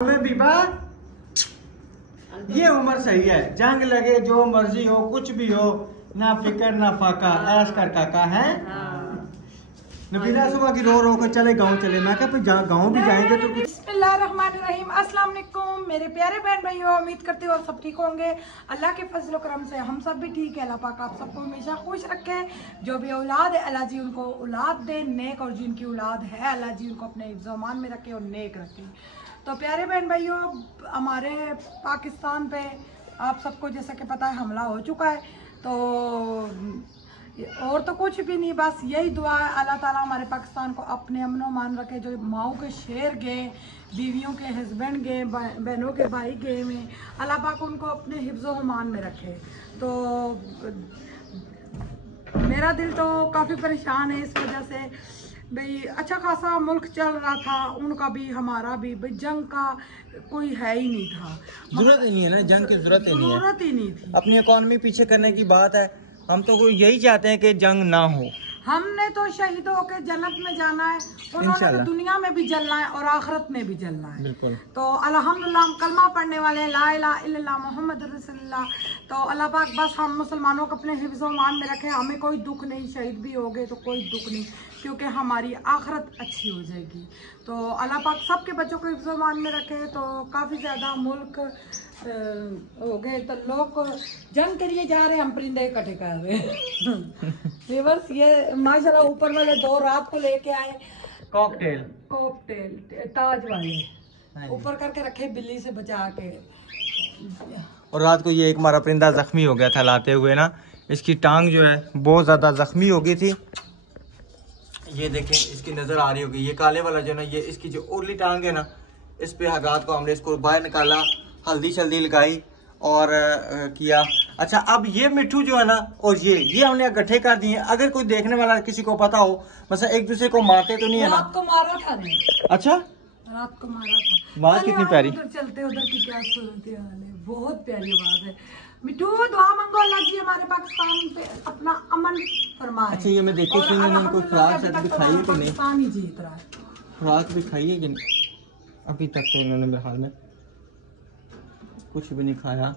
बीबा ये उम्र सही है, जंग लगे जो मर्जी हो कुछ भी हो, ना फिक्र ना फाका, ऐश कर काका है। नबीला सुबह की रो रो कर चले गांव चले, मैं क्या गांव भी जाएंगे तो बिस्मिल्लाहिर्रहमानिर्रहीम। अस्सलाम वालेकुम मेरे प्यारे बहन भाइयों, उम्मीद करते हो सब ठीक होंगे। अल्लाह के फजल करम से हम सब भी ठीक है। अल्लाह पाक आप सबको हमेशा खुश रखे। जो भी औलाद है अल्लाह जी उनको औलाद दे नेक, और जिनकी औलाद है अल्लाह जी उनको अपने हिफ्ज़-ओ-अमान में रखे और नेक रखे। तो प्यारे बहन भाइयों, हमारे पाकिस्तान पे आप सबको जैसा कि पता है हमला हो चुका है, तो और तो कुछ भी नहीं, बस यही दुआ है अल्लाह ताला हमारे पाकिस्तान को अपने अमन और मान रखे। जो माओ के शेर गए, बीवियों के हस्बैंड गए, बहनों के भाई गए में, अल्लाह पाक उनको अपने हिफ्ज़-ओ-अमान में रखे। तो मेरा दिल तो काफ़ी परेशान है इस वजह से, भाई अच्छा खासा मुल्क चल रहा था, उनका भी हमारा भी, भाई जंग का कोई है ही नहीं था, जरूरत ही नहीं है ना, जंग की जरूरत ही नहीं थी। अपनी इकॉनमी पीछे करने की बात है, हम तो यही चाहते हैं कि जंग ना हो। हमने तो शहीद होकर जन्नत में जाना है, उन्होंने तो दुनिया में भी जलना है और आखिरत में भी जलना है। बिल्कुल। तो अल्हम्दुलिल्लाह हम कलमा पढ़ने वाले हैं, ला इलाहा इल्लल्लाह मुहम्मद रसूलुल्लाह। तो अल्लाह पाक बस हम मुसलमानों को अपने हिफ्ज़-ओ-अमान में रखे, हमें कोई दुख नहीं, शहीद भी हो गए तो कोई दुख नहीं, क्योंकि हमारी आखिरत अच्छी हो जाएगी। तो अल्लाह पाक सबके बच्चों को हिफ्ज़-ओ-अमान में रखे। तो काफ़ी ज़्यादा मुल्क हो गए, तो लोग जंग के लिए जा रहे हैं, हम परिंदे इकट्ठे कर रहे हैं। रिवर्स ये माशाल्लाह ऊपर वाले दो रात को लेके आए कॉकटेल ताज वाले ऊपर करके रखे बिल्ली से बचा के, और रात को ये एक हमारा परिंदा जख्मी हो गया था लाते हुए ना, इसकी टांग जो है बहुत ज्यादा जख्मी हो गई थी। ये देखें, इसकी नजर आ रही होगी, ये काले वाला जो ना, ये इसकी जो उरली टांग है ना, इस पे रात को हमने इसको बाहर निकाला, हल्दी शल्दी लगाई और किया। अच्छा, अब ये मिट्टू जो है ना, और ये हमने इकट्ठे कर दिए। अगर कोई देखने वाला किसी को पता हो, मतलब एक दूसरे को मारते तो नहीं है ना? रात को मारा था ने। अच्छा, रात को मारा था। आवाज कितनी प्यारी, उधर चलते उधर की क्या सूरत हाल है, बहुत प्यारी आवाज है। मिट्टू दुआ मांगो अल्लाह जी हमारे पाकिस्तान पे अपना अमन फरमाए। अच्छा, ये मैं देखी थी इन्होंने कोई खुराक शायद भी खाई है कि नहीं? पाकिस्तान ही जीत रहा है। खुराक भी खाई है कि नहीं? अभी तक तो इन्होंने मेरे हाल में कुछ भी नहीं खाया।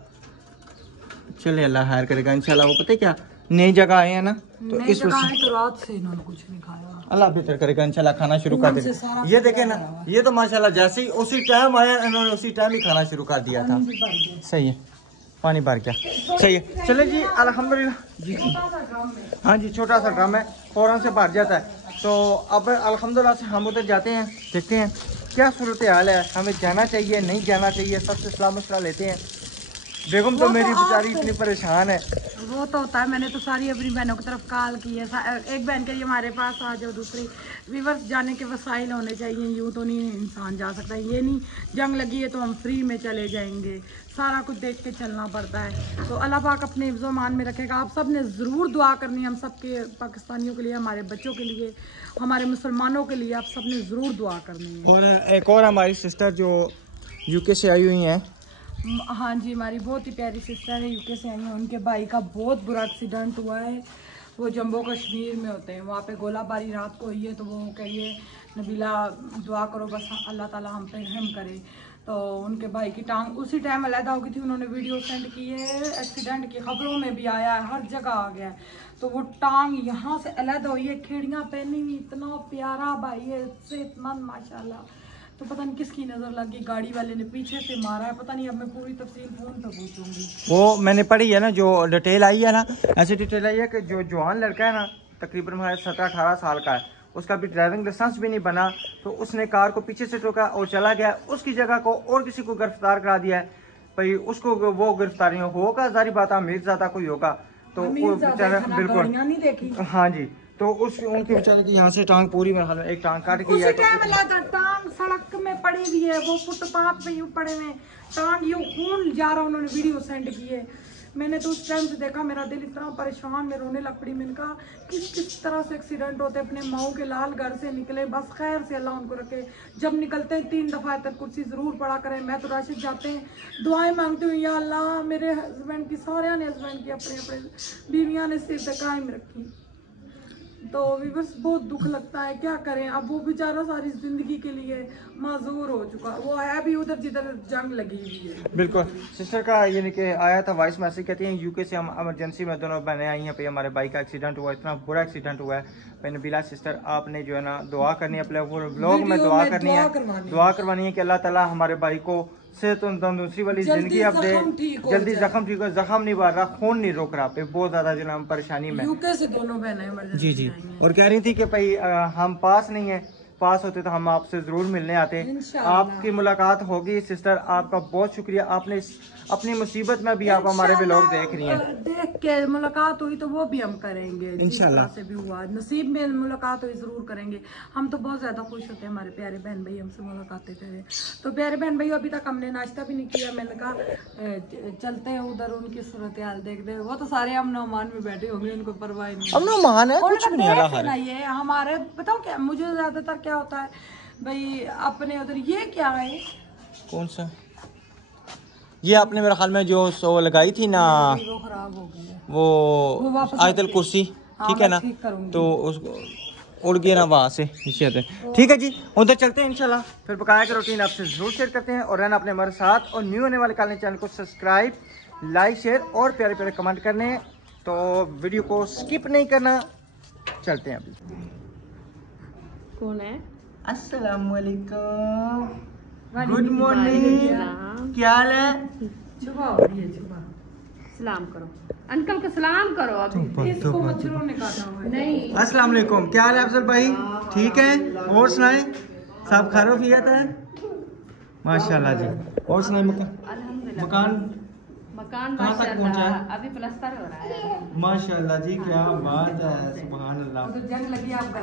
चले अल्लाह खैर करेगा इंशाल्लाह। वो पता है क्या, नई जगह आए हैं ना, तो इस वजह से तो रात से इन्होंने कुछ नहीं खाया। अल्लाह बेहतर करेगा इंशाल्लाह, खाना शुरू कर देगा। ये देखे ना, ये तो माशाल्लाह जैसे ही उसी टाइम आया, इन्होंने उसी टाइम ही खाना शुरू कर दिया था। सही है, पानी भर गया, सही है। चले जी, अल्हम्दुलिल्लाह जी। हाँ जी, छोटा सा ड्रम है, फौरन से भर जाता है। तो अब अल्हम्दुलिल्लाह से हम उधर जाते हैं, देखते हैं क्या सूरत हाल है, हमें जाना चाहिए नहीं जाना चाहिए, सबसे सलाह मशवरा लेते हैं। बेगम तो मेरी बेचारी इतनी परेशान है। वो तो होता है, मैंने तो सारी अपनी बहनों की तरफ कॉल की है, एक बहन के लिए हमारे पास आ जाओ, दूसरी रिवर्स जाने के वसाइल होने चाहिए, यूँ तो नहीं इंसान जा सकता। ये नहीं जंग लगी है तो हम फ्री में चले जाएंगे, सारा कुछ देख के चलना पड़ता है। तो अल्लाह पाक अपने हिफ्ज़-ओ-अमान में रखेगा। आप सब ने ज़रूर दुआ करनी है, हम सब के पाकिस्तानियों के लिए, हमारे बच्चों के लिए, हमारे मुसलमानों के लिए, आप सब ने ज़रूर दुआ करनी है। और एक और हमारी सिस्टर जो यूके से आई हुई हैं, हाँ जी, हमारी बहुत ही प्यारी सिस्टर है, यूके से आई हैं। उनके भाई का बहुत बुरा एक्सीडेंट हुआ है, वो जम्मू कश्मीर में होते हैं, वहाँ पे गोलाबारी रात को हुई है। तो वो कहिए नबीला दुआ करो बस अल्लाह ताला हम पे रहम करे। तो उनके भाई की टांग उसी टाइम अलहदा हो गई थी, उन्होंने वीडियो सेंड की है, एक्सीडेंट की खबरों में भी आया है, हर जगह आ गया है। तो वो टांग यहाँ से अलहदा हुई है, खेड़ियाँ पहनी हुई, इतना प्यारा भाई है, सेहतमंद माशाल्लाह। तो पता नहीं किसकी नजर लग गई, गाड़ी वाले ने पीछे से मारा है, पता नहीं। अब मैं पूरी तफसील फोन पे पूछूंगी। वो मैंने पढ़ी है ना, जो डिटेल आई है ना, ऐसी डिटेल आई है कि जो जवान लड़का है ना, तकरीबन हमारे 17-18 साल का है, उसका भी ड्राइविंग लाइसेंस भी नहीं बना, तो उसने कार को पीछे से ठोका और चला गया, उसकी जगह को और किसी को गिरफ्तार करा दिया है। भाई उसको वो गिरफ्तारी होगा, जारी बात अमीरजादा कोई होगा, तो वो बेचारा बिल्कुल, हाँ जी। तो उस उनके बेचारे की यहाँ से टांग पूरी में एक टांग काट गई है। टांग सड़क में पड़ी हुई है, वो फुटपाथ पे यूं पड़े हुए, टांग यूं खून जा रहा, उन्होंने वीडियो सेंड की है। मैंने तो उस टाइम से देखा, मेरा दिल इतना परेशान, मैं रोने लग पड़ी। मैंने कहा किस तरह से एक्सीडेंट होते, अपने माओ के लाल घर से निकले, बस खैर से अल्लाह उनको रखे। जब निकलते हैं 3 दफ़ा तक कुर्सी ज़रूर पढ़ा करें। मैं तो राशिद जाते हैं दुआएं मांगती हूँ, या अल्लाह मेरे हस्बैंड की, सारे ने हस्बैंड की, अपने अपने बीवियाँ ने सिर पे कायम रखी। तो बस बहुत दुख लगता है, क्या करें। अब वो बेचारा सारी जिंदगी के लिए माजूर हो चुका, वो है भी उधर जिधर जंग लगी हुई है। बिल्कुल सिस्टर का ये कि आया था वॉइस मैसेज, कहती हैं यूके से हम इमरजेंसी में दोनों बहनें आई हैं, पे हमारे बाइक का एक्सीडेंट हुआ, इतना बुरा एक्सीडेंट हुआ है। भाई नबीला सिस्टर आपने जो है ना दुआ करनी है, अपने व्लॉग में दुआ करनी है, दुआ करवानी है कि अल्लाह ताला हमारे भाई को सेहत तंदुरुस्ती वाली जिंदगी अब दे, जल्दी जख्म ठीक हो, जख्म नहीं बढ़ रहा, खून नहीं रोक रहा, पे बहुत ज्यादा जो हम परेशानी में। यूके से दोनों बहनें जी जी, और कह रही थी कि भाई हम पास नहीं है, पास होते तो हम आपसे जरूर मिलने आते। आपकी मुलाकात होगी सिस्टर, आपका बहुत शुक्रिया, आपने अपनी मुसीबत में भी आप हमारे व्लॉग देख रही हैं। देख के मुलाकात हुई तो वो भी हम करेंगे इंशाल्लाह, से भी हुआ नसीब में मुलाकात हुई जरूर करेंगे। हम तो बहुत ज्यादा खुश होते हैं हमारे प्यारे बहन भाई हमसे मुलाकातें करें। तो प्यारे बहन भाई अभी तक हमने नाश्ता भी नहीं किया, मैंने कहा चलते हैं उधर उनकी सूरत हाल देखते हैं। वो तो सारे अमन अमान में बैठे होंगे, उनको परवाह नहीं, अमन अमान है, कुछ भी नहीं आ रहा है। ये हमारे बताओ क्या, मुझे ज्यादातर क्या होता है भाई अपने उधर, ये क्या है, कौन सा ये आपने मेरे ख्याल में जो सो लगाई थी ना, वो खराब हो गई है, वो आयतल कुर्सी, ठीक है ना, तो उसको उड़ गया ना वहाँ से नीचे आते। ठीक है जी, उधर चलते हैं इंशाल्लाह, फिर बकाया का रूटीन आपसे जरूर शेयर करते हैं। और रहना अपने हमारे साथ, और न्यू होने वाले काले चैनल को सब्सक्राइब, लाइक, शेयर और प्यारे प्यारे कमेंट करने, तो वीडियो को स्किप नहीं करना। चलते हैं अभी। कौन है? अस्सलाम वालेकुम, गुड मॉर्निंग, क्या हाल है? सुबह हो रही है, सुबह सलाम करो अंकल को, सलाम करो। अभी इसको मच्छरों ने काटा हुआ है। नहीं, अस्सलाम वालेकुम, क्या हाल है अफजल भाई? ठीक है, और सुनाए, सब खैरियत है? माशाल्लाह जी, और सुनाए, मकान मकान कहाँ तक पहुँचा है? अभी प्लास्टर हो रहा है। माशाल्लाह जी, क्या बात है, सुभान अल्लाह। तो जंग लगी आपका।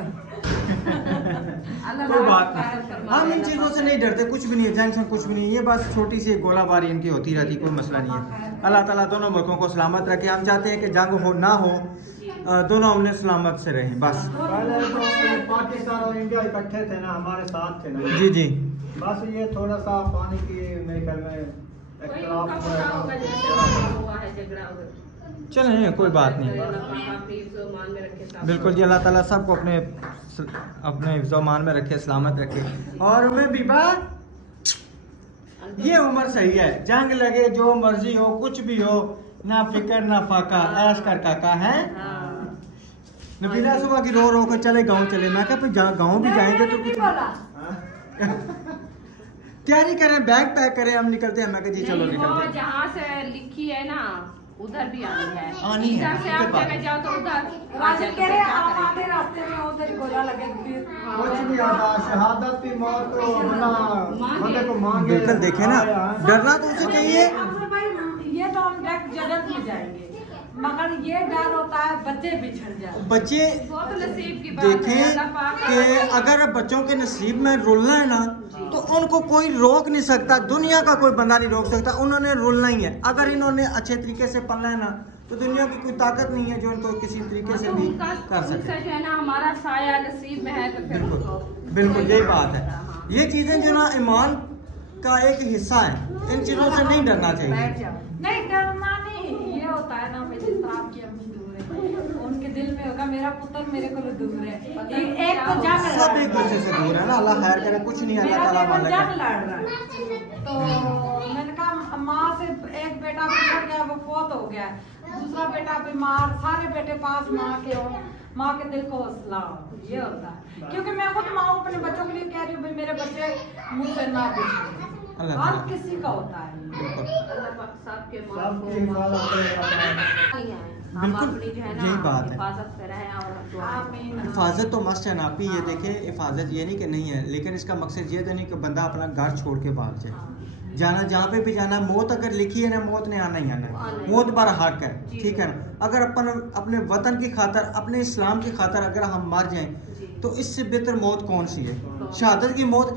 कोई बात नहीं, हम इन चीज़ों से नहीं डरते, कुछ भी नहीं है, जंग से कुछ भी नहीं है, ये बस छोटी सी गोलाबारी इनकी होती रहती, कोई मसला नहीं है। अल्लाह ताला दोनों मुल्कों को सलामत रखे। हम चाहते हैं कि जंग हो ना हो, दोनों हमने सलामत से रहें बस। पहले तो पाकिस्तान और इंडिया इकट्ठे थे ना, हमारे साथ थे ना। जी जी, बस ये थोड़ा सा पानी की मेरे ख्याल में चलें, कोई बात नहीं, बिल्कुल जी, अल्लाह ताला सबको अपने हिफ्ज़-ओ-मान में रखे, सलामत रखे। और मैं बीबा, ये उम्र सही है, जंग लगे जो मर्जी हो, कुछ भी हो, ना फिक्र ना फाका, ऐश कर काका है। नबीला सुबह की रो रो कर चले गाँव चले, मैं क्या गाँव भी जाएंगे तो कुछ तैयारी करें, बैग पैक करें, हम निकलते हैं। मैं कहा जी चलो निकलते हैं। जहाँ से लिखी है ना उधर भी आनी है, आनी है, इधर से आप चले जाओ तो उधर रास्ते कह रहे आप आधे रास्ते में उधर गोला लगे, फिर कुछ नहीं आता, शहादत की मौत को बंदे को मांगे। बिल्कुल, देखे ना, डरना तो उसे चाहिए। अफजल भाई ये तो हम डायरेक्ट जन्नत में जाएंगे, मगर ये डर होता है बच्चे बिछड़ जाए। बच्चे वो तो नसीब की बात है, देखें अल्लाह पाक कि अगर बच्चों के नसीब में रुलना है ना, तो उनको कोई रोक नहीं सकता, दुनिया का कोई बंदा नहीं रोक सकता, उन्होंने रुलना ही है। अगर इन्होंने अच्छे तरीके से पलना है ना, तो दुनिया की कोई ताकत नहीं है जो उनको किसी तरीके से भी कर सके। जो है ना हमारा साया नसीब में है, तो फिर बिल्कुल बिल्कुल, यही बात है। ये चीजें जो ना ईमान का एक हिस्सा है, इन चीजों से नहीं डरना चाहिए। नहीं डरना नहीं, ये होता है ना जिस तरह आपकी अम्मी दूर है, उनके दिल में होगा मेरा पुत्र मेरे को दूर है, एक तो जंग सब एक दूसरे से दूर है ना, अल्लाह खैर करे, कुछ नहीं, अल्लाह ताला मालिक है। जंग लड़ रहा है। तो मैंने कहा माँ से एक बेटा बिछड़ गया, वो फौत हो गया, दूसरा बेटा बीमार, सारे बेटे पास माँ के हो, माँ के दिल को हौसला हो, ये होता है। क्योंकि मैं खुद माँ अपने बच्चों के लिए कह रही हूँ भाई मेरे बच्चे मुझसे ना बिछड़े, हर किसी का होता है। हम अपनी जो है ना यही बात है, हिफाजत पे रहें और हिफाजत तो मस्ट है ना आपी। ये देखे, हिफाजत ये नहीं कि नहीं है, लेकिन इसका मकसद ये तो नहीं कि बंदा अपना घर छोड़ के भाग जाए। जाना जहाँ पे भी जाना, मौत अगर लिखी है ना, मौत ने आना ही आना है, मौत पर हक है, ठीक है ना। अगर अपन अपने वतन की खातर, अपने इस्लाम की खातर अगर हम मर जाएं, तो इससे बेहतर मौत कौन सी है? शहादत की मौत।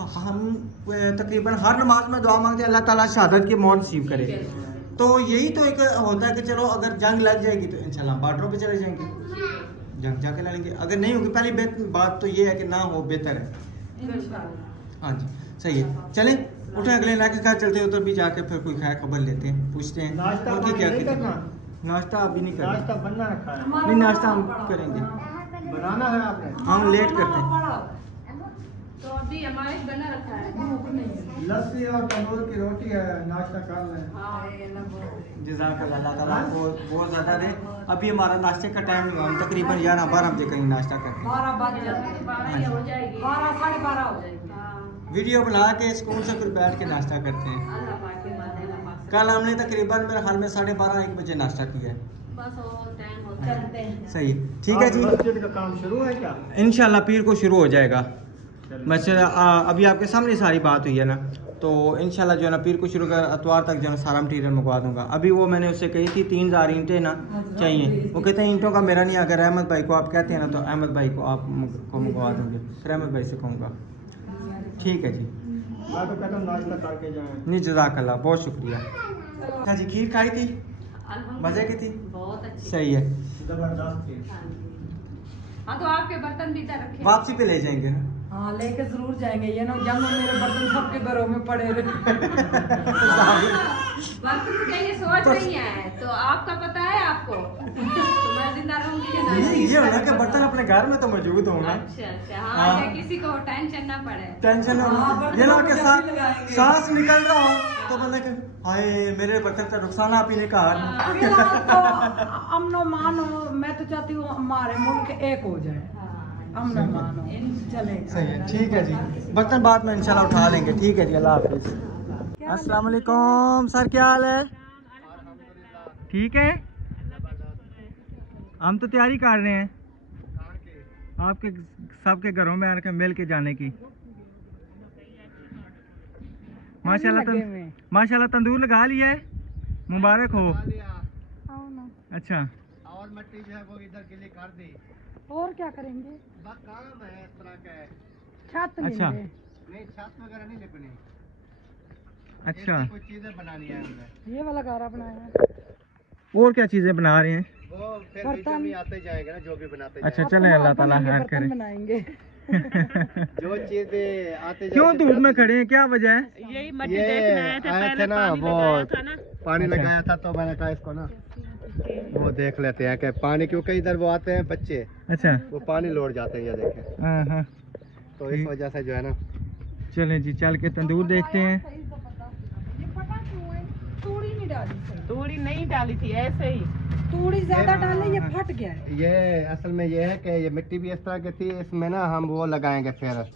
हम तकरीबन हर नमाज में दुआ मांगते हैं अल्लाह ताला शहादत की मौत नसीब करे। तो यही तो एक होता है कि चलो अगर जंग लग जाएगी तो इंशाल्लाह बॉर्डरों पे चले जाएंगे, जंग जाके लड़ेंगे। अगर नहीं होगी, पहली बात तो ये है कि ना हो, बेहतर है। हाँ जी, सही है। चलें उठे, अगले नेक्स्ट घर चलते हैं, उधर भी जाके फिर कोई खैर खबर लेते हैं, पूछते हैं नाश्ता उनकी क्या नहीं कहते करना? हैं। नाश्ता अभी नहीं करना, नाश्ता बनना रखा है। नहीं नाश्ता हम करेंगे। बनाना है आपने? हम लेट करते हैं। तो अभी हमारे बना रखा है। लस्सी और तंदूर की रोटी है, नाश्ता कर लें। जज़ाकल्लाह, अल्लाह ताला आपको बहुत ज़्यादा दे। अभी हमारा नाश्ते का टाइम हुआ, हम तकरीबन 11-12 बजे कहीं नाश्ता करते हैं। 12 बज जाते 12 हो जाएगी। 12 साढ़े 12 हो जाएगी। वीडियो बना के स्कूल से फिर बैठ के नाश्ता करते हैं। अल्लाह पाक के बाद अल्लाह पाक। कल हमने तकरीबन मेरे हाल में 12:30-1 बजे नाश्ता किया है। बस वो टाइम हो चलते हैं। सही, ठीक है जी। मस्जिद का काम शुरू है क्या? इंशाल्लाह पीर को शुरू हो जाएगा मस्जिद। अभी आपके सामने सारी बात हुई है ना, तो इंशाल्लाह जो है ना पीर को शुरू कर अतवार तक जो है ना सारा मटीरियल मंगवा दूंगा। अभी वो मैंने उससे कही थी 3000 ईंटें ना चाहिए। वो कहते हैं ईंटों का मेरा नहीं, अगर अहमद भाई को आप कहते हैं ना तो अहमद भाई को आप को मंगवा दूंगे। फिर अहमद भाई से कहूँगा। ठीक है जी, मैं तो कहता हूँ नाश्ता करके जाएं। नहीं जज़ाकल्लाह, बहुत शुक्रिया। अच्छा जी, खीर खाई थी, मज़े की थी? बहुत अच्छी। सही है, जबरदस्त थी। हाँ तो आपके बर्तन भी इधर रखे। वापसी पे ले जाएंगे ना। हाँ लेके जरूर जाएंगे, ये ना जब मेरे बर्तन सबके घरों में पड़े रहे। बर्तन के लिए सोच रही है तो आपका पता है आपको। तो मैं जिंदा रहूंगी कि नहीं? ये होना कि बर्तन अपने घर में तो मौजूद हो ना। अच्छा अच्छा, हाँ कि किसी को टेंशन ना पड़े। टेंशन ये ना कि सांस निकल रहा हो तो बंदा के हाय मेरे बर्तन का नुकसान आप ही ने कहा। फिलहाल तो अमनो मानो, मैं तो चाहती हूँ हमारे मुल्क एक हो जाए। अमनो मानो चलेगा। सही है, ठीक है जी। बर्तन बाद में इंशाल्लाह उठा लेंगे। ठीक है जी, अल्लाह हाफिज। अस्सलाम वालेकुम सर, क्या हाल है? ठीक है, हम तो तैयारी कर रहे हैं आपके सबके घरों में आकर मिल के जाने की। माशाल्लाह तंदूर लगा लिया है, मुबारक हो। अच्छा, और मिट्टी जो है वो इधर के लिए कर दी। और क्या करेंगे? बस काम है इस तरह का है। छत अच्छा। नहीं छत वगैरह नहीं लिपनी। अच्छा, ऐसी कुछ चीजें बनानी है हमने। ये वाला गारा बनाया है। और क्या चीजें बना रहे हैं? वो फिर बर्तन भी आते जाएंगे ना, जो भी बनाते अच्छा चले, अल्लाह ताला खैर करे। बनाएंगे। जाएंगे। जो चीजें आते क्यों धूप में खड़े हैं, क्या वजह है? यही मट्टी ये देखना है था, आए पहले थे ना पानी वो लगाया था ना। पानी अच्छा। लगाया था तो मैंने कहा इसको ना वो देख लेते हैं कि पानी, क्योंकि इधर वो आते हैं बच्चे, अच्छा, वो पानी लौट जाते हैं, ये देखें। हाँ हाँ, तो इस वजह से जो है ना चले जी चल के तंदूर देखते हैं। तूड़ी नहीं डाली सही। तूड़ी नहीं डाली थी, ऐसे ही। तूड़ी ज्यादा डाले ये फट गया है। ये असल में ये है कि ये मिट्टी भी इस तरह की थी, इसमें ना हम वो लगाएंगे फिर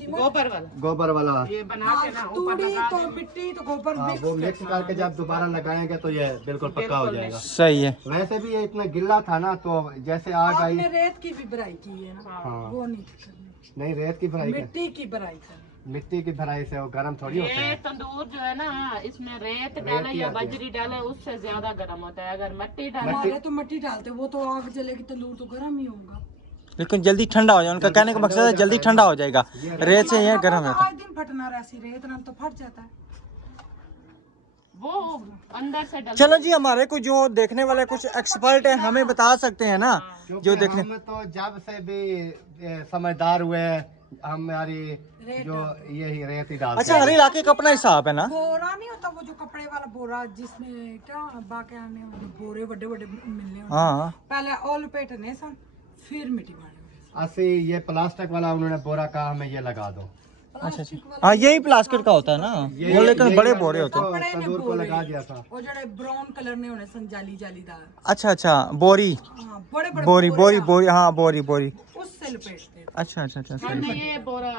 गोबर वाला गोबर वाला। ये बना के ना ऊपर तूड़ी लगा तो मिट्टी तो गोबर हाँ, वो मिक्स करके जब दोबारा लगाएंगे तो ये बिल्कुल पक्का हो जाएगा। सही है। वैसे भी ये इतना गिल्ला था ना, तो जैसे आग आई। आपने रेत की भी भराई की है ना, हाँ वो नहीं करनी। नहीं, रेत की भराई मिट्टी की भराई करनी। मिट्टी की भराई से वो गर्म थोड़ी होता ये है। तंदूर जो है ना, इसमें रेत डाले या बजरी डाले उससे ज्यादा गर्म होता है। अगर मिट्टी डाले हमारे तो मिट्टी डालते, वो तो आग जलेगी तंदूर तो गर्म ही होगा। लेकिन जल्दी ठंडा हो जाए, उनका कहने का मकसद है जल्दी ठंडा हो जाएगा। रेत से ये गर्म है। आज दिन फटना रहती, रेत नाम तो फट जाता है। वो अंदर से डाल। चलो जी, हमारे को जो देखने वाले कुछ एक्सपर्ट हैं हमें बता सकते हैं ना, जो देखने। हम तो जब से भी समझदार हुए हमारी जो यही रेत ही डालते अच्छा, हर इलाके का अपना हिसाब है ना। बोरा नहीं होता वो जो कपड़े वाला बोरा, जिसमें क्या बाकी आने बोरे बड़े बड़े मिलने होते। हाँ, पहले ओल पेटने सन, फिर मिट्टी मारने। ऐसे ये प्लास्टिक वाला उन्होंने बोरा कहा हमें ये लगा दो। अच्छा अच्छा, हाँ यही प्लास्टिक का होता है ना, वो लेकिन बड़े बोरे होते हैं। कपड़े ने तंदूर को लगा दिया था। वो जो ब्राउन कलर ने होने सन, जाली जालीदार। अच्छा अच्छा, बोरी हाँ, बड़े बड़े बोरी बोरी बोरी, हाँ बोरी बोरी। उससे लपेटते। अच्छा अच्छा अच्छा, सही। हमने ये बोरा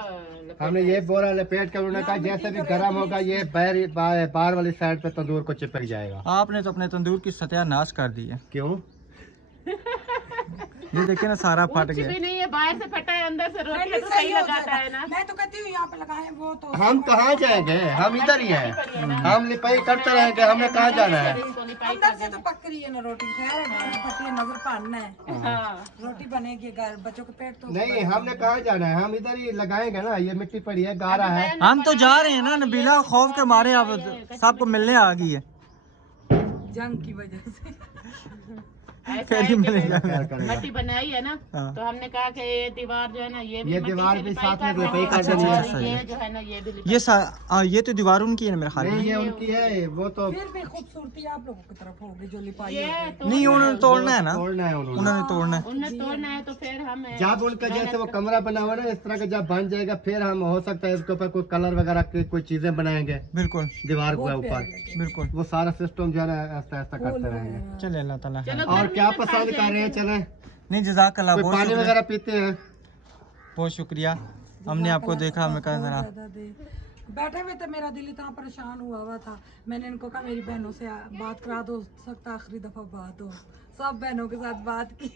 हमने ये बोरा लपेट कर उन्होंने कहा जैसे भी गर्म होगा ये बाहर वाली साइड पे तंदूर को चिपक जाएगा। आपने तो अपने तंदूर की सत्यानाश कर दी है। क्यों? ये देखिए ना, सारा फट कुछ गया। भी नहीं है, बाहर से फटा है, अंदर से रोटी है तो सही लगाता है ना। मैं तो कहती हूँ यहाँ पे लगाए वो तो। हम कहाँ जाएंगे, हम इधर ही हैं। हम लिपाई करते रहेंगे, हमने कहाँ जाना है। अंदर से तो पक रही है ना रोटी, खैर फटी है, नजर पाना है। हाँ। रोटी बनेगी, घर बच्चों के पेट तो। नहीं, हमने कहाँ जाना है, हम इधर ही लगाएंगे ना। ये मिट्टी पड़ी है, गारा है। हम तो जा रहे हैं ना, नबीला खौफ के मारे अब सबको मिलने आ गई है। जंग की वजह से। ऐसा है कि मिलेगा। मट्टी बनाई है ना, हाँ। तो हमने कहा कि ये दीवार जो है ना, ये ये मट्टी दीवार से भी लिपाई साथ में कर लिपाई रहे कर हैं, देनी है। और ये जो है ना, ये भी लिपाई ये तो दीवार उनकी है ना मेरे ख्याल में। नहीं ये उनकी है, वो तो फिर भी खूबसूरती आप लोगों की तरफ होगी जो लिपाई ये होगी। तो नहीं उन्होंने तोड़ना है ना, तोड़ना है उन्होंने। उन्होंने तोड़ना है। उन्हें तोड़ना है, तो फिर हम जब उनका जैसे वो कमरा बना हुआ ना इस तरह का जब बन जाएगा, फिर हम हो सकता है इसके ऊपर कोई कलर वगैरह की कोई चीजें बनाएंगे बिल्कुल दीवार के ऊपर। बिल्कुल। वो सारा सिस्टम जो है ना ऐसा ऐसा करते रहेंगे। चले अल्लाह ताला चलो और गर्मी क्या में पसंद खा कर रहे हैं? चले नहीं जज़ाकल्लाह, कोई बहुत पानी शुक्रिया, वगैरह पीते हैं? बहुत शुक्रिया। हमने आपको देखा, हमें कहा जरा बैठे हुए थे, मेरा दिल इतना परेशान हुआ था। मैंने इनको कहा मेरी बहनों से बात करा दो, सकता आखिरी दफा बात हो। सब बहनों के साथ बात की।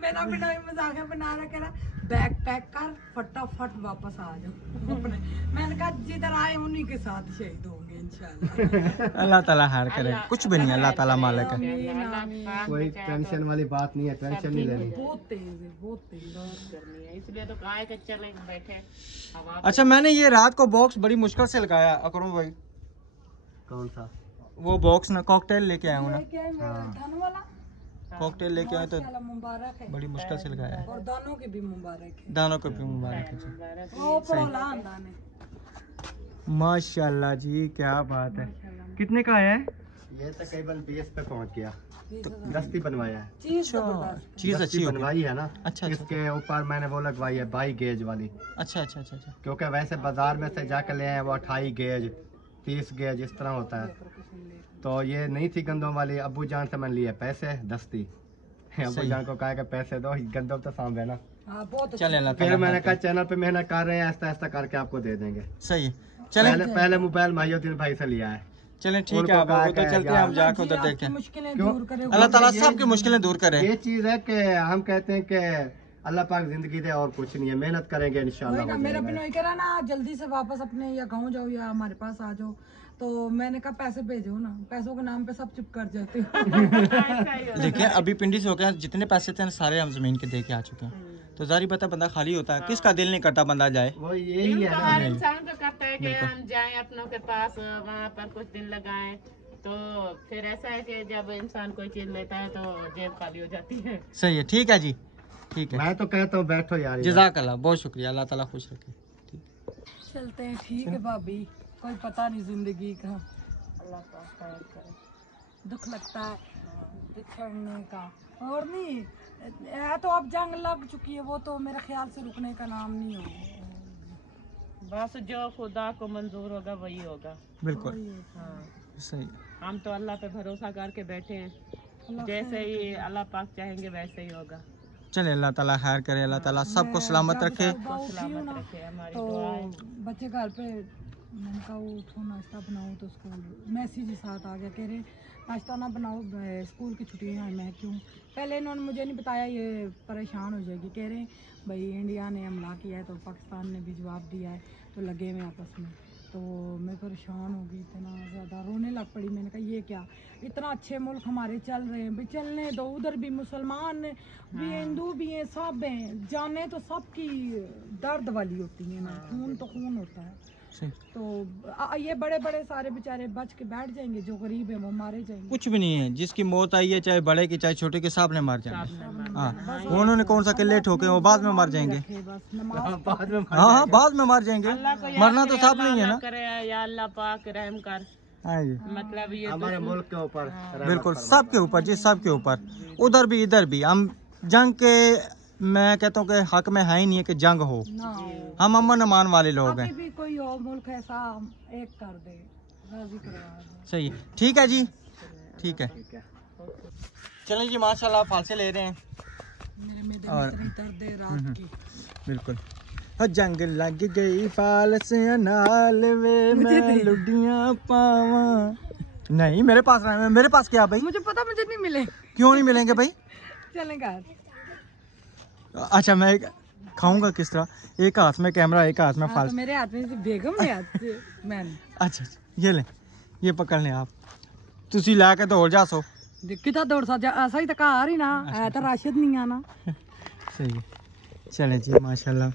मेरा बिना मजाक बना रहा, कह रहा बैग पैक कर फटाफट वापस आ जाओ अपने। मैंने कहा जिधर आए उन्हीं के साथ शहीद होंगे इंशाल्लाह। अल्लाह ताला हार करे, कुछ भी नहीं, अल्लाह ताला मालिक है। कोई टेंशन वाली बात नहीं है, टेंशन नहीं लेनी। बहुत तेज है, बहुत तेज। गर्मी है, इसलिए तो कहा है कि चले बैठे हवा। अच्छा मैंने ये रात को बॉक्स बड़ी मुश्किल से लगाया अकरम भाई। कौन सा? वो बॉक्स ना कॉकटेल लेके आया हूँ ना, क्या है मेरा धन वाला कॉकटेल लेके आया तो माशाल्लाह मुबारक है, बड़ी मुश्किल से लगाया है। और दानों की भी मुबारक है। दानों को भी मुबारक है जी। वो पड़ोलान दाने माशाल्लाह जी, क्या बात है। कितने का है? ये तकरीबन 20 पे पहुंच गया। दस्ती बनवाया है, चीज जबरदस्त। चीज दस्ती अच्छी होगी। बनवाई है ना। अच्छा, अच्छा। इसके ऊपर मैंने वो लगवाई है 22 गेज वाली, अच्छा अच्छा अच्छा अच्छा। क्योंकि वैसे बाजार में से जाकर ले आए वो 28 गेज 30 गेज इस तरह होता है। तो ये नहीं थी गंदों वाली, अब्बू जान से मैंने लिए पैसे दस्ती। अब्बू जान को कहा कि पैसे दो, गंदों तो सामने है ना। हाँ बहुत चले अल्लाह फिर ताला मैंने हार कहा करे। चैनल पे मेहनत कर रहे हैं, ऐसा ऐसा करके आपको दे देंगे। सही है, चले पहले मोबाइल माहिउद्दीन भाई से लिया है। चले ठीक उनको है, अब कहा उधर कि चलते हैं, यार, हम जाकर उधर जी, देखते हैं। आपकी मुश्किलें क्यों? दूर करे। अल्लाह ताला ये- सबकी मुश्किलें दूर करे। ये चीज है कि हम कहते हैं कि अल्लाह पाक जिंदगी दे और कुछ नहीं है, मेहनत करेंगे वही इंशाल्लाह ना, हो मेरा जाएगा। बिनोई कह रहा ना जल्दी से वापस अपने या गाँव जाओ या हमारे पास आ जाओ। तो मैंने कहा पैसे भेजो ना, पैसों के नाम पे सब चुप कर जाते हो। देखिए अभी पिंडी से होकर जितने पैसे थे ना सारे हम जमीन के दे के आ चुके हैं, तो जारी पता बंदा खाली होता है, किसका दिल नहीं करता बंदा जाए। वो यही है तो ना। हर इंसान को करता है कि हम जाएं अपनों के पास, वहाँ पर कुछ दिन लगाएं। तो फिर ऐसा है कि जब इंसान कोई चीज लेता है तो जेब खाली हो जाती है। सही है, ठीक है जी, ठीक है। मैं तो कहता हूँ बैठो यार। जज़ाकल्लाह, बहुत शुक्रिया, अल्लाह ताला खुश रखे। चलते हैं, ठीक है भाभी, कोई पता नहीं जिंदगी का। अल्लाह पाक खैर करे। दुख लगता है बिछड़ने का, और नहीं है तो अब जंग लग चुकी है, वो तो मेरे ख्याल से रुकने का नाम नहीं होगा। बस जो खुदा को मंजूर होगा वही होगा। बिल्कुल हाँ, सही। हम तो अल्लाह पे भरोसा करके बैठे हैं, अल्लाह जैसे ही अल्लाह पाक चाहेंगे वैसे ही होगा। चले अल्लाह ताला खैर करे, अल्लाह ताला सबको सलामत रखे। सुबह उठी हूँ सलामत ना, रखे हमारी तो दुआएं। बच्चे घर पे, मैंने कहा उठो नाश्ता बनाओ, तो स्कूल मैसेज ही साथ आ गया, कह रहे नाश्ता ना बनाओ स्कूल की छुट्टियाँ हैं। मैं क्यों, पहले इन्होंने मुझे नहीं बताया, ये परेशान हो जाएगी। कह रहे भाई इंडिया ने हमला किया है तो पाकिस्तान ने भी जवाब दिया है, तो लगे हुए आपस में। तो मैं परेशान हो गई, इतना ज़्यादा रोने लग पड़ी। मैंने कहा ये क्या, इतना अच्छे मुल्क हमारे चल रहे हैं भाई, चलने दो। उधर भी मुसलमान भी हैं, हिंदू भी हैं, सब हैं, जाने तो सबकी दर्द वाली होती है ना, खून तो खून होता है। सही। तो ये बड़े बड़े सारे बेचारे बच के बैठ जाएंगे, जो गरीब है वो मारे जाएंगे। कुछ भी नहीं है, जिसकी मौत आई है चाहे बड़े की चाहे छोटे के, साहब ने मार जाएंगे। हाँ, उन्होंने कौन सा किले ठोके, वो बाद में मर जाएंगे। बस नमाज बाद में हाँ हाँ, बाद में मर जाएंगे, अल्लाह को याद मरना तो करे, साफ नहीं है ना। करे या अल्लाह पाक रहम कर, हाँ जी, मतलब ये हमारे मुल्क के ऊपर रहमत बिल्कुल फरमा। सबके ऊपर जी, सबके ऊपर, उधर भी इधर भी। हम जंग के, मैं कहता हूँ कि हक में है ही नहीं है कि जंग हो। ना हो। हम अमन अमान वाले लोग अभी हैं। भी कोई और मुल्क ऐसा एक कर दे, राजी करवा दे। सही है, ठीक है जी, ठीक है। चलें जी, माशाल्लाह फालसे ले रहे हैं। मेरे में और- इतनी दर्द है रात की। बिल्कुल। हो जंग लग गई फाल से नाल वे, मैं लुडियां पावा। नहीं मेरे पास रहे, मेरे पास क्या भाई? मुझे पता, मुझे नहीं मिले। क्यों नहीं मिलेंगे भाई? चलें घर। अच्छा मैं खाऊंगा किस तरह? एक हाथ में कैमरा, एक हाथ में हाँ, फाल। तो मेरे हाथ में से बेगम ने हाथ से मैंने अच्छा ये ले, ये पकड़ लें आप, तुसी ला के दौड़ जा सो। कितना दौड़ सा ऐसा ही तो घर ही ना है, तो राशिद नहीं आना। सही है, चले जी माशाल्लाह।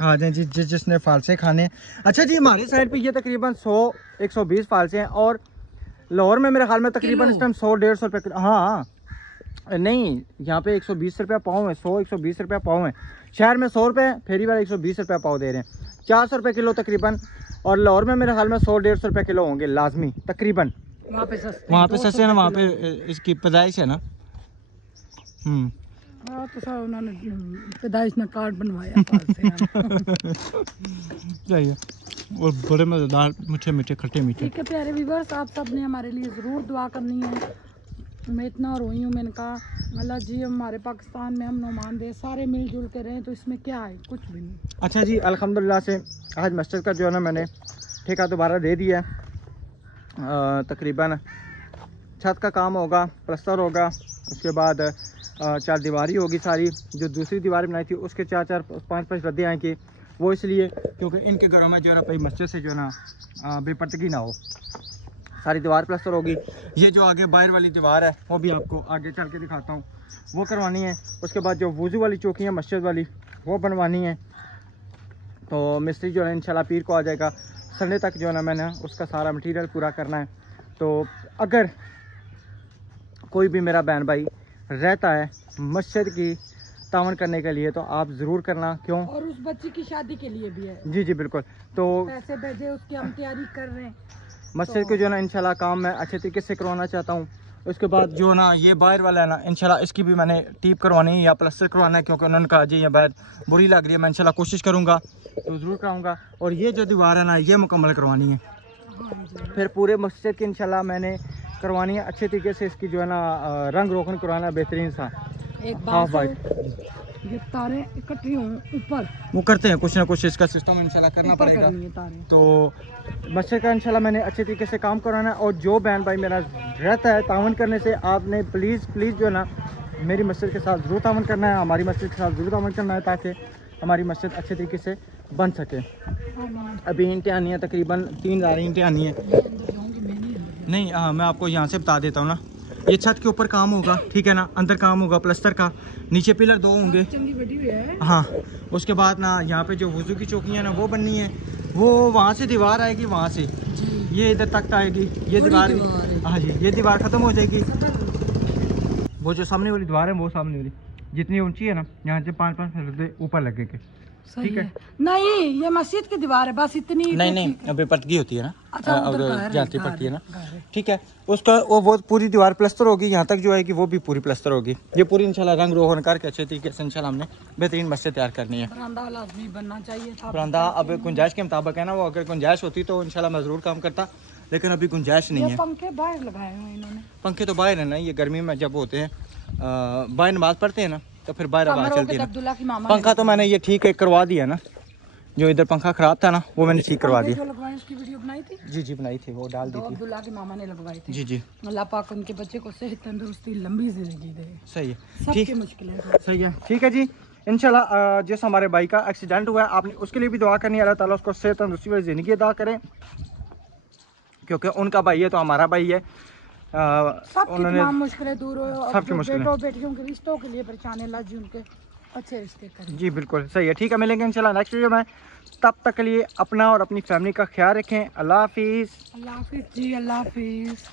आ जाए जी, जिसने फालसे खाने। अच्छा जी, हमारी साइड पे ये तकरीबन 100-120 फालसे हैं, और लाहौर में मेरे ख्याल में तकरीबन इस टाइम 100-150 रुपये किलो। हाँ नहीं, यहाँ पे 120 रुपया पाँव है, 100-120 रुपया पाँव है। शहर में 100 रुपये, फेरी वाले 120 रुपया पाव दे रहे हैं, 400 रुपये किलो तकरीबन। और लाहौर में मेरे ख्याल में 100-150 रुपये किलो होंगे लाजमी तकरीबन। वहाँ पे सस्ते है ना, वहाँ पे इसकी पैदाइश है ना। हाँ तो सर उन्होंने पैदाइश ना कार्ड बनवाया पास से। चाहिए और बड़े मज़ेदार मीठे मीठे खट्टे मीठे। ठीक है प्यारे व्यूअर्स, आप सब ने हमारे लिए ज़रूर दुआ करनी है। मैं इतना रोई हूँ, मैंने कहा अल्लाह जी हमारे पाकिस्तान में हम नुमान दे, सारे मिलजुल के रहें, तो इसमें क्या है, कुछ भी नहीं। अच्छा जी, अल्हम्दुलिल्लाह से आज मस्जिद का जो है ना मैंने ठेका दोबारा दे दिया है। तकरीबन छत का काम होगा, प्लस्तर होगा, उसके बाद 4 दीवारी होगी सारी। जो दूसरी दीवार बनाई थी उसके 4-4 5-5 रद्दे आएंगे, वो इसलिए क्योंकि इनके घरों में जो है ना भाई मस्जिद से जो है ना बेपर्दगी ना हो। सारी दीवार प्लस्तर होगी। ये जो आगे बाहर वाली दीवार है वो भी आपको आगे चल के दिखाता हूँ, वो करवानी है। उसके बाद जो वुज़ू वाली चौकी है मस्जिद वाली वो बनवानी है। तो मिस्त्री जो है इंशाल्लाह पीर को आ जाएगा, संडे तक जो है ना मैंने उसका सारा मटेरियल पूरा करना है। तो अगर कोई भी मेरा बहन भाई रहता है मस्जिद की तावन करने के लिए तो आप ज़रूर करना। क्यों? और उस बच्ची की शादी के लिए भी है। जी जी बिल्कुल। तो पैसे भेजे उसकी हम तैयारी कर रहे हैं। मस्जिद को जो है ना इंशाल्लाह काम मैं अच्छे तरीके से करवाना चाहता हूँ। उसके बाद जो ना ये बाहर वाला है ना इंशाल्लाह इसकी भी मैंने टीप करवानी है या प्लास्टर करवाना है, क्योंकि उन्होंने कहा जी ये बाहर बुरी लग रही है। मैं इंशाल्लाह कोशिश करूँगा तो ज़रूर कराऊँगा। और ये जो दीवार है ना ये मुकम्मल करवानी है। फिर पूरे मस्जिद की इंशाल्लाह मैंने करवानी है अच्छे तरीके से। इसकी जो है ना रंग रोगन करवाना है बेहतरीन सा, एक हाफ वाइट। ये तारे इकट्ठी हों ऊपर, वो करते हैं कुछ ना कुछ, इसका सिस्टम इंशाल्लाह करना ऊपर पड़ेगा। करनी है तारे। तो मस्जिद का इंशाल्लाह मैंने अच्छे तरीके से काम करवाना है। और जो बहन भाई मेरा रहता है तावन करने से, आपने प्लीज़ जो है ना मेरी मस्जिद के साथ ज़रूर तावन करना है, हमारी मस्जिद के साथ ज़रूर तावन करना है, ताकि हमारी मस्जिद अच्छे तरीके से बन सके। अभी ईंटें आनी है, तकरीबन 3000 ईंटें आनी है। नहीं मैं आपको यहाँ से बता देता हूँ ना, ये छत के ऊपर काम होगा, ठीक है ना, अंदर काम होगा प्लस्तर का, नीचे पिलर 2 होंगे। हाँ, उसके बाद ना यहाँ पे जो वुज़ू की चौकियाँ ना वो बननी है, वो वहाँ से दीवार आएगी, वहाँ से ये इधर तक आएगी। ये दीवार, हाँ जी, ये दीवार ख़त्म हो जाएगी। वो जो सामने वाली दीवार है वो सामने वाली जितनी ऊंची है ना, यहाँ से 5-5 रद्दे ऊपर लगेंगे। ठीक है। नहीं ये मस्जिद की दीवार है बस इतनी। नहीं अभी पटगी होती है ना, अच्छा, जाती पड़ती है ना, ठीक है। उसका वो पूरी दीवार प्लस्तर होगी, यहाँ तक जो आएगी वो भी पूरी प्लस्तर होगी। ये पूरी इंशाल्लाह रंग रोगन करके अच्छे तरीके से इंशाल्लाह हमने बेहतरीन मस्जिद तैयार करनी है। बरामदा लाज़मी बनना चाहिए था। बरामदा अब गुंजाइश के मुताबिक है ना, वो अगर गुंजाइश होती तो इंशाल्लाह मैं ज़रूर काम करता, लेकिन अभी गुंजाइश नहीं है। पंखे बाहर लगाए हैं इन्होंने। पंखे तो बाहर है ना, ये गर्मी में जब होते हैं बाहर नमाज पढ़ते हैं ना तो फिर बाहर आवाज़ चलती है ना। पंखा तो मैंने ये ठीक है करवा दिया ना, जो इधर पंखा खराब था ना वो मैंने ठीक करवा दिया। जो लगवाए उसकी वीडियो बनाई थी। जी बनाई थी, वो डाल दी थी। अब्दुल्ला के मामा ने लगवाए थे। जी अल्लाह पाक उनके बच्चे को सेहत तंदुरुस्ती लंबी जिंदगी दे। सही है, सबकी मुश्किलें सही है, ठीक है जी। इंशाल्लाह जिस हमारे भाई का एक्सीडेंट हुआ है आपने उसके लिए भी दुआ करनी है, अल्लाह ताला उसको सेहत तंदुरुस्ती वाली ज़िंदगी अदा करें, क्योंकि उनका भाई है तो हमारा भाई है। उन्होंने मुश्किलें दूर हो, सबकी मुश्किलें, बेटियों के रिश्तों के लिए परेशान है, अल्लाह जी उनके अच्छे रिश्ते करें। जी बिल्कुल सही है, ठीक है। मिलेंगे इंशाल्लाह नेक्स्ट वीडियो में, तब तक के लिए अपना और अपनी फैमिली का ख्याल रखें। अल्लाह हाफिज़। अल्लाह हाफिज़ जी, अल्लाह हाफिज़।